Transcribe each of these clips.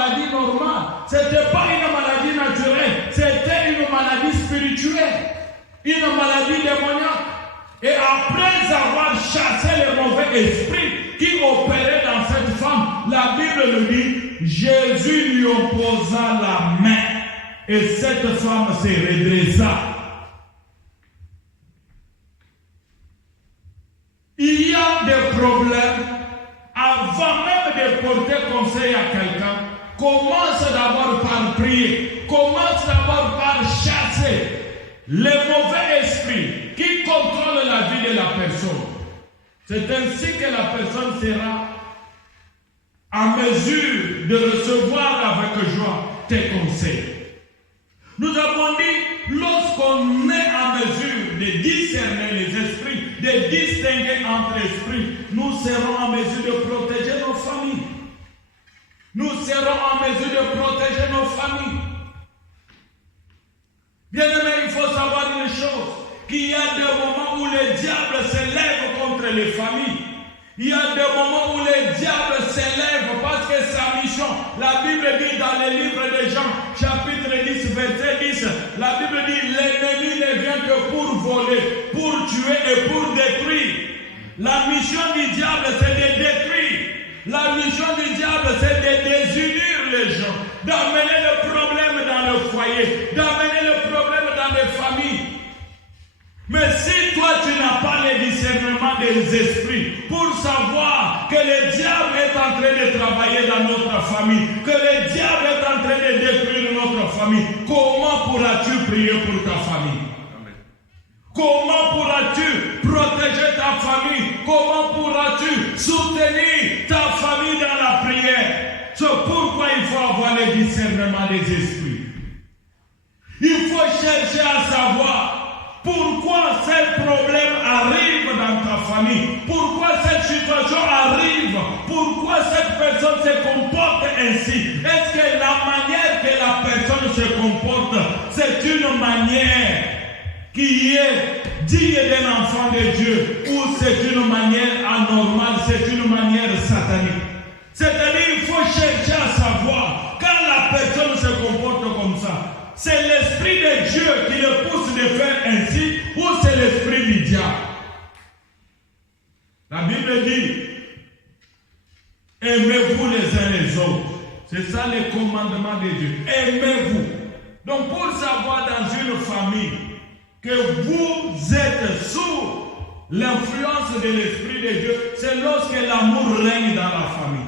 maladie normale. Ce n'était pas une maladie naturelle. C'était une maladie spirituelle. Une maladie démoniaque. Et après avoir chassé les mauvais esprits qui opéraient dans cette femme, la Bible le dit, Jésus lui opposa la main. Et cette femme se redressa. Il y a des problèmes. Avant même de porter conseil à quelqu'un, commence d'abord par prier. Commence d'abord par chasser les mauvais esprits qui contrôlent la vie de la personne. C'est ainsi que la personne sera en mesure de recevoir avec joie tes conseils. Nous avons dit, lorsqu'on est en mesure de discerner les esprits, de distinguer entre esprits, nous serons en mesure de protéger nos familles. Nous serons en mesure de protéger nos familles. Bien aimé, il faut savoir une chose, qu'il y a des moments où le diable s'élève contre les familles. Il y a des moments où le diable s'élève parce que sa mission, la Bible dit dans le livre de Jean, chapitre 10, verset 10, la Bible dit, l'ennemi ne vient que pour voler, pour tuer et pour détruire. La mission du diable, c'est de détruire. La mission du diable, c'est de désunir les gens, d'amener le problème dans le foyer, d'amener le problème dans les familles. Mais si toi tu n'as pas le discernement des esprits pour savoir que le diable est en train de travailler dans notre famille, que le diable est en train de détruire notre famille, comment pourras-tu prier pour ta famille? Amen. Comment pourras-tu protéger ta famille? Comment pourras-tu soutenir ta famille dans la prière? C'est pourquoi il faut avoir le discernement des esprits. Il faut chercher à savoir pourquoi ces problèmes arrivent dans ta famille? Pourquoi cette situation arrive? Pourquoi cette personne se comporte ainsi? Est-ce que la manière que la personne se comporte, c'est une manière qui est digne d'un enfant de Dieu ou c'est une manière anormale, c'est une manière satanique? C'est-à-dire qu'il faut chercher à savoir quand la personne se comporte comme ça. C'est l'esprit de Dieu qui le pousse de faire ainsi ou c'est l'esprit du diable? La Bible dit, aimez-vous les uns les autres. C'est ça le commandement de Dieu. Aimez-vous. Donc pour savoir dans une famille que vous êtes sous l'influence de l'esprit de Dieu, c'est lorsque l'amour règne dans la famille.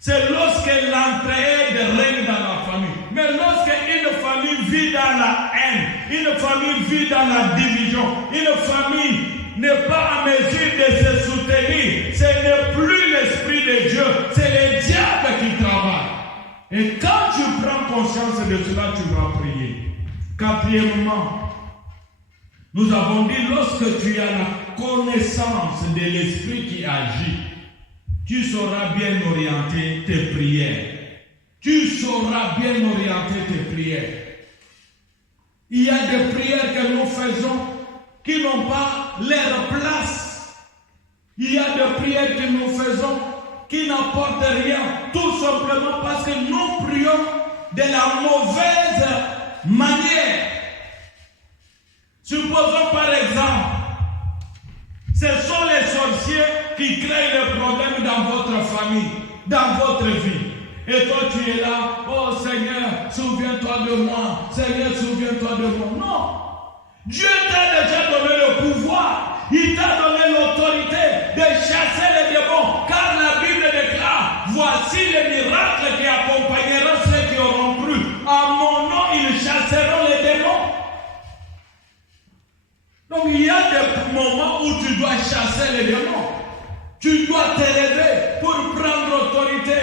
C'est lorsque l'entraide règne dans la famille. Mais lorsque une famille vit dans la haine, une famille vit dans la division, une famille n'est pas en mesure de se soutenir, ce n'est plus l'esprit de Dieu, c'est le diable qui travaille. Et quand tu prends conscience de cela, tu vas prier. Quatrièmement, nous avons dit, lorsque tu as la connaissance de l'esprit qui agit, tu sauras bien orienter tes prières. Tu sauras bien orienter tes prières. Il y a des prières que nous faisons qui n'ont pas leur place. Il y a des prières que nous faisons qui n'apportent rien. Tout simplement parce que nous prions de la mauvaise manière. Supposons par exemple, ce sont les sorciers qui créent les problèmes dans votre famille, dans votre vie. Et toi tu es là, oh Seigneur, souviens-toi de moi. Seigneur, souviens-toi de moi. Non. Dieu t'a déjà donné le pouvoir. Il t'a donné l'autorité de chasser les démons. Car la Bible déclare, voici les miracles qui accompagneront ceux qui auront cru. En mon nom, ils chasseront les démons. Donc il y a des moments où tu dois chasser les démons. Tu dois t'élever pour prendre autorité.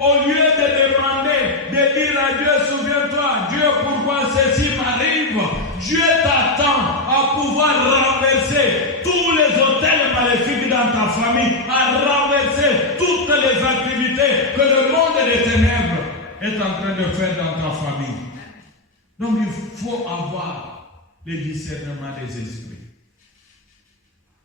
Au lieu de demander, de dire à Dieu, souviens-toi, Dieu, pourquoi ceci m'arrive? Dieu t'attend à pouvoir renverser tous les autels maléfiques dans ta famille, à renverser toutes les activités que le monde des ténèbres est en train de faire dans ta famille. Donc il faut avoir le discernement des esprits.